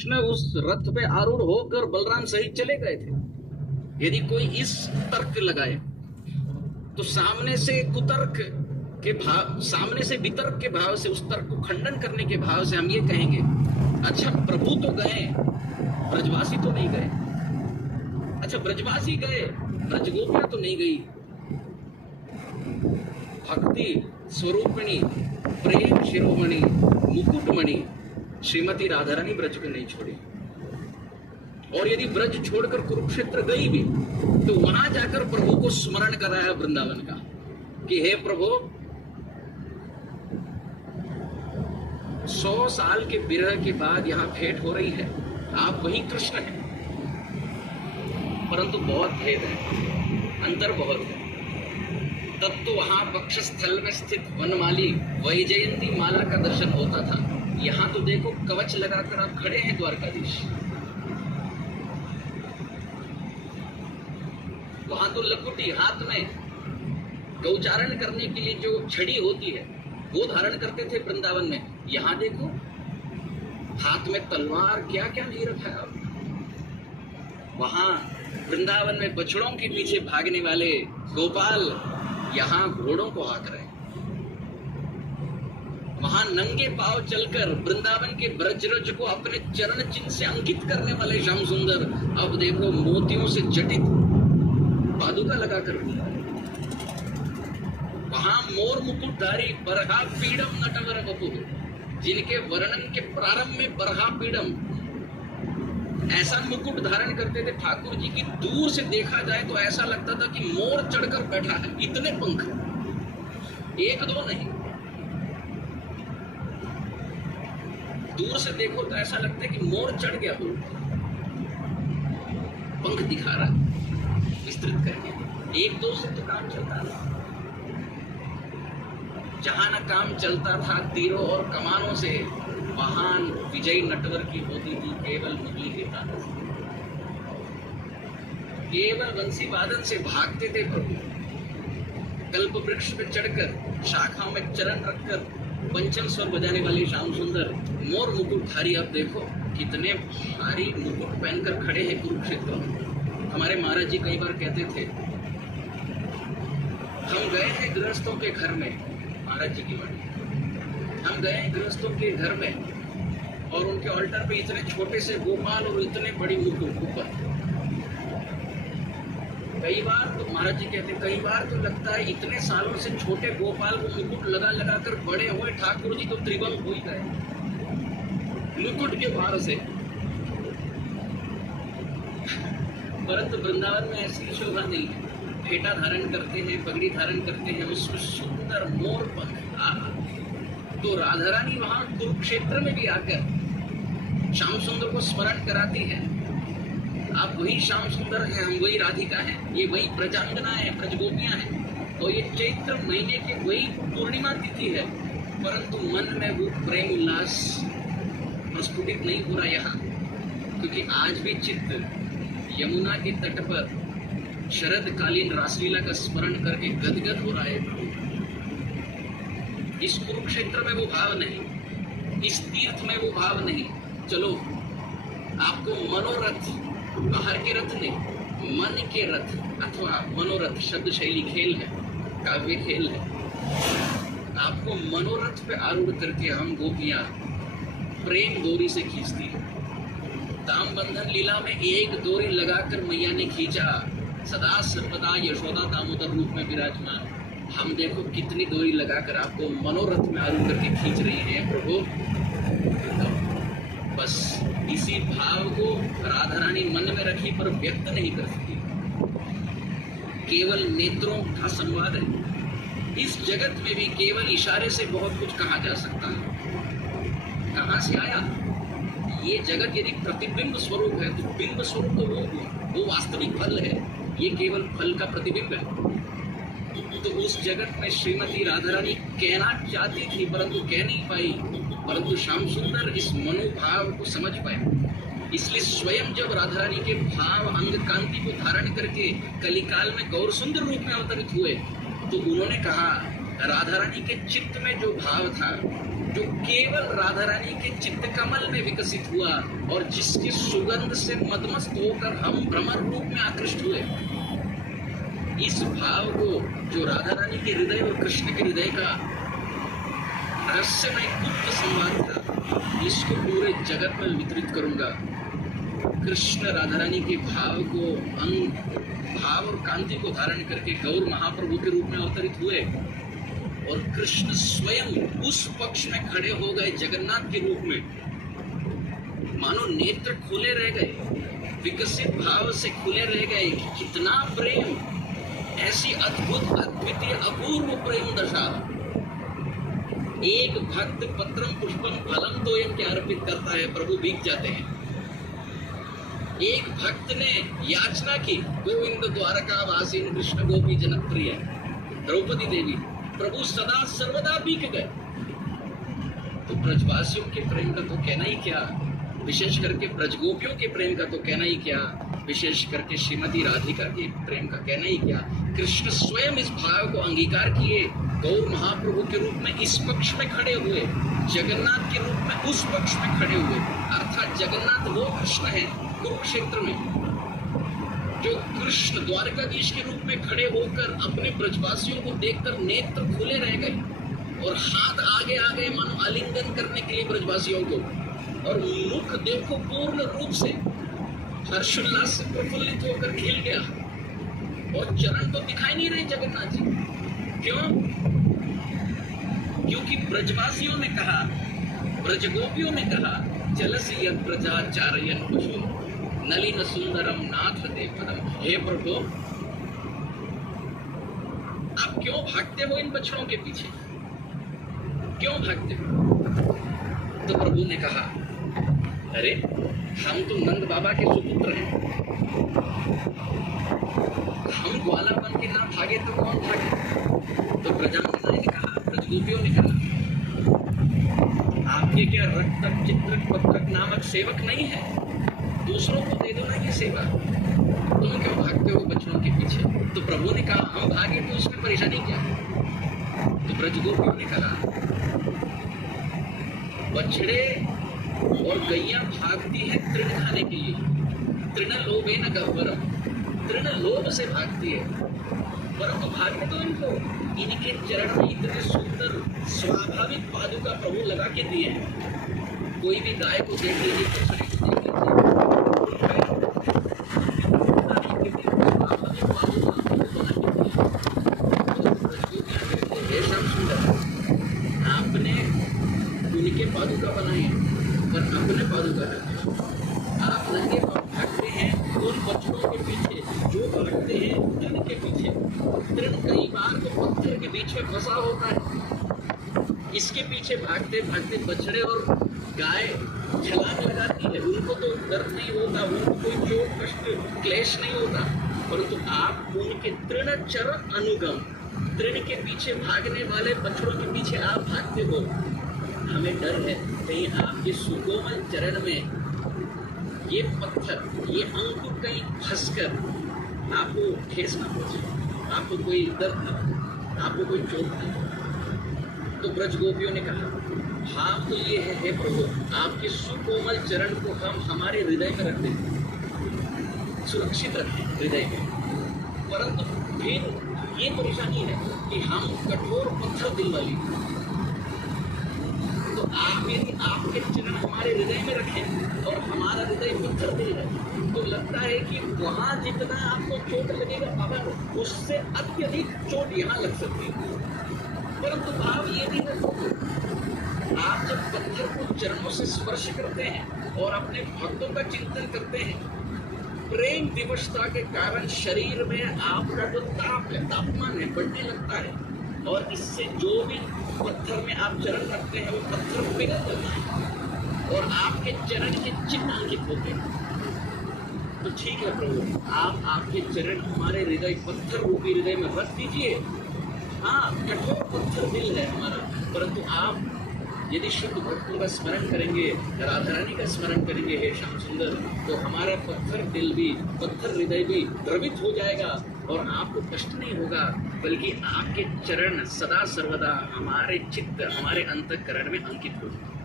कृष्ण उस रथ पे आरूढ़ होकर बलराम सहित चले गए थे। यदि कोई इस तर्क लगाए तो सामने से कुतर्क के भाव, सामने से वितर्क के भाव से, उस तर्क को खंडन करने के भाव से हम ये कहेंगे, अच्छा प्रभु तो गए, ब्रजवासी तो नहीं गए। अच्छा ब्रजवासी गए, ब्रजगोपियां तो नहीं गई। भक्ति स्वरूपिणी, प्रेम शिरोमणि, मुकुटमणि श्रीमती राधा रानी ब्रज को नहीं छोड़ी। और यदि ब्रज छोड़कर कुरुक्षेत्र गई भी तो वहां जाकर प्रभु को स्मरण कराया वृंदावन का कि हे प्रभु, 100 साल के विरह के बाद यहां भेंट हो रही है, आप वही कृष्ण हैं, परंतु बहुत भेद है, अंतर बहुत है। तब तो वहां वक्षस्थल में स्थित वनमाली वैजयंती माला का दर्शन होता था, यहां तो देखो कवच लगाकर आप खड़े हैं द्वारकाधीश। वहां तो लकुटी हाथ में गौचारण करने के लिए जो छड़ी होती है वो धारण करते थे वृंदावन में, यहां देखो हाथ में तलवार, क्या क्या नहीं रखा है। वहां वृंदावन में बछड़ों के पीछे भागने वाले गोपाल यहां घोड़ों को हाँक रहे हैं। वहां नंगे पांव चलकर वृंदावन के ब्रजरज को अपने चरण चिन्ह से अंकित करने वाले श्याम सुंदर अब देखो मोतियों से जटित पादुका लगाकर। वहां मोर मुकुटधारी बरहा पीड़म नटवर बपु, जिनके वर्णन के प्रारंभ में बरहा पीड़म ऐसा मुकुट धारण करते थे ठाकुर जी की, दूर से देखा जाए तो ऐसा लगता था कि मोर चढ़कर बैठा है, इतने पंख, एक दो नहीं, दूर से देखो तो ऐसा लगता है कि मोर चढ़ गया हो, पंख दिखा रहा विस्तृत करके। एक दो से तो काम चलता था, जहां न काम चलता था तीरों और कमानों से, महान विजयी नटवर की होती थी केवल मुरली के तान से। केवल बंसी वादन से भागते थे प्रभु, कल्प वृक्ष पे चढ़कर शाखाओं में चरण रखकर पंचम स्वर बजाने वाले श्याम सुंदर मोर मुकुटधारी। अब देखो कितने भारी मुकुट पहनकर खड़े हैं कुरुक्षेत्र में। हमारे महाराज जी कई बार कहते थे, हम गए हैं गृहस्थों के घर में, महाराज जी की वाणी, हम गए गृहस्थों के घर में और उनके ऑल्टर पे इतने छोटे से गोपाल और इतने बड़ी मुकुट ऊपर। कई बार तो महाराज जी कहते, कई बार तो लगता है इतने सालों से छोटे गोपाल को मुकुट लगा लगा कर बड़े हुए ठाकुर जी तो त्रिभंग हो ही गए मुकुट के भार से। परंतु वृंदावन में ऐसी शोभा नहीं है, फेटा धारण करते हैं, पगड़ी धारण करते हैं, उसमें सुंदर मोर पंख। तो राधा रानी वहां कुरुक्षेत्र में भी आकर श्याम सुंदर को स्मरण कराती है, आप वही श्याम सुंदर हैं, हम वही राधिका हैं, ये वही ब्रजांगना है, ब्रजगोपियां हैं। और ये चैत्र महीने की वही पूर्णिमा तिथि है, परंतु मन में वो प्रेम उल्लास प्रस्फुटित नहीं हो रहा यहाँ, क्योंकि आज भी चित्त यमुना के तट पर शरद कालीन रासलीला का स्मरण करके गदगद हो रहा है। इस कुरुक्षेत्र में वो भाव नहीं, इस तीर्थ में वो भाव नहीं। चलो आपको मनोरथ, बाहर के रथ नहीं, मन के रथ अथवा मनोरथ शब्द शैली खेल है, काव्य खेल है। आपको मनोरथ पे आरूढ़ करके हम गोपियां प्रेम डोरी से खींचती है। दाम बंधन लीला में एक डोरी लगाकर मैया ने खींचा, सदा सर्वदा यशोदा दामोदर रूप में विराजमान। हम देखो कितनी डोरी लगाकर आपको मनोरथ में आरूढ़ करके खींच रही हैं प्रभु। बस इसी भाव को राधा रानी मन में रखी पर व्यक्त नहीं कर सकी, केवल नेत्रों का संवाद है। इस जगत में भी केवल इशारे से बहुत कुछ कहा जा सकता है। कहाँ से आया ये जगत? यदि प्रतिबिंब स्वरूप है तो बिंब स्वरूप तो वो वास्तविक फल है, ये केवल फल का प्रतिबिंब है। तो उस जगत में श्रीमती राधा रानी कहना चाहती थी परंतु कह नहीं पाई, परंतु श्याम सुंदर इस मनोभाव को समझ पाए। इसलिए स्वयं जब राधा रानी के भाव अंग कांति को धारण करके कलिकाल में गौर सुंदर रूप में अवतरित हुए तो उन्होंने कहा, राधा रानी के चित्त में जो भाव था, जो केवल राधा रानी के चित्त कमल में विकसित हुआ और जिसकी सुगंध से मदमस्त होकर हम भ्रमर रूप में आकृष्ट हुए, इस भाव को जो राधा रानी के हृदय और कृष्ण के हृदय का रहस्यमय गुप्त संवाद था, इसको पूरे जगत में वितरित करूंगा। कृष्ण राधा रानी के भाव को भाव और कांति को धारण करके गौर महाप्रभु के रूप में अवतरित हुए और कृष्ण स्वयं उस पक्ष में खड़े हो गए जगन्नाथ के रूप में। मानो नेत्र खुले रह गए, विकसित भाव से खुले रह गए। कितना प्रेम, ऐसी अद्भुत अद्वितीय अपूर्व प्रेम दशा। एक भक्त पत्रम पुष्पम फलम तो यम क्या अर्पित करता है, प्रभु भीग जाते हैं। एक भक्त ने याचना की, गोविंद द्वारका वासीन कृष्ण गोपी जनप्रिय द्रौपदी देवी, प्रभु सदा सर्वदा भीग गए। तो ब्रजवासियों के प्रेम का तो कहना ही क्या, विशेष करके ब्रजगोपियों के प्रेम का तो कहना ही क्या, विशेष करके श्रीमती राधिका के प्रेम का कहना ही क्या। कृष्ण स्वयं इस भाव को अंगीकार किए, गौर महाप्रभु के रूप में इस पक्ष में खड़े हुए, जगन्नाथ के रूप में उस पक्ष में खड़े हुए। अर्थात जगन्नाथ वो कृष्ण है कुरुक्षेत्र में, जो कृष्ण द्वारकाधीश के रूप में खड़े होकर अपने ब्रजवासियों को देखकर नेत्र खुले रह गए और हाथ आगे आ गए मानो आलिंगन करने के लिए ब्रजवासियों को, और मुख देखो पूर्ण रूप से हर्षोल्लास से प्रफुल्लित होकर खिल गया और चरण तो दिखाई नहीं रहे जगन्नाथ जी। क्यों? क्योंकि ब्रजवासियों ने कहा, ब्रजगोपियों ने कहा, चलसी यत् प्रजा चारयन पशु नलिन सुंदरम नाथ दे पदम। हे प्रभु, आप क्यों भागते हो इन बछड़ों के पीछे, क्यों भागते हो? तो प्रभु ने कहा, अरे हम तो नंद बाबा के सुपुत्र हैं, हम ग्वाला बन के ना भागे तो कौन भागे? तो प्रजापति ने कहा, ब्रजगोपियों ने कहा, आपके क्या रक्तक चित्रक पत्रक नामक सेवक नहीं है? दूसरों को दे दो ना ये सेवा, तुम क्यों भागते हो बच्चों के पीछे? तो प्रभु ने कहा, हम भागे तो उसमें परेशानी क्या है? तो ब्रजगोपियों ने कहा, बछड़े और गैया भागती है तृण खाने के लिए, तृण लोभे न गह्वरम, तृण लोभ से भागती है, परंतु भागने तो इनको इनके चरण में इतने सुंदर स्वाभाविक पादुका प्रभु लगा के दिए हैं। कोई भी गाय को देख लीजिए, बछड़े को देख लीजिए, आपने उनके पादुका बनाए पर अपने पादुका रखे। आप नंगे भागते हैं उन बछड़ों के पीछे जो भागते हैं तृण के पीछे। तृण कई बार तो पत्थर के बीच में फंसा होता है, इसके पीछे भागते भागते बछड़े और गाय छलांग लगाती है, उनको तो दर्द नहीं होता, उनको कोई चोट कष्ट क्लेश नहीं होता, परंतु आप उनके तृण चरण अनुगम, तृण के पीछे भागने वाले बछड़ों के पीछे आप भागते हो। हमें डर है कहीं आपके सुकोमल चरण में ये पत्थर, ये अंकुर कहीं फंसकर आपको ठेस ना पहुंचे, आपको कोई दर्द ना, आपको कोई चोट ना। तो ब्रजगोपियों ने कहा, हाँ तो ये है, हे प्रभु, आपके सुकोमल चरण को हम हमारे हृदय में रख दें, सुरक्षित रखें हृदय में, परंतु फिर ये परेशानी है कि हम कठोर पत्थर दिल वाली, तो आप यदि आपके चरण हमारे हृदय में रखें और हमारा हृदय पत्थर दिल है, तो लगता है कि वहाँ जितना आपको चोट लगेगा बाबा, उससे अत्यधिक चोट यहाँ लग सकती है। परंतु भाव ये भी है, आप जब पत्थर को चरणों से स्पर्श करते हैं और अपने भक्तों का चिंतन करते हैं, प्रेम विवशता के कारण शरीर में आपका जो ताप है, तापमान है, बढ़ने लगता है, और इससे जो भी पत्थर में आप चरण रखते हैं वो पत्थर पिघल जाता है और आपके चरण के चिन्ह अंकित होते हैं। तो ठीक है प्रभु, आप आपके चरण हमारे हृदय, पत्थर रूपी हृदय में रख दीजिए। हाँ, कठोर पत्थर दिल है हमारा, परंतु आप यदि शुद्ध भक्तों का स्मरण करेंगे, राधा रानी का स्मरण करेंगे, हे श्याम सुंदर, तो हमारा पत्थर दिल भी, पत्थर हृदय भी द्रवित हो जाएगा और आपको कष्ट नहीं होगा, बल्कि आपके चरण सदा सर्वदा हमारे चित्त, हमारे अंतःकरण में अंकित हो जाएंगे।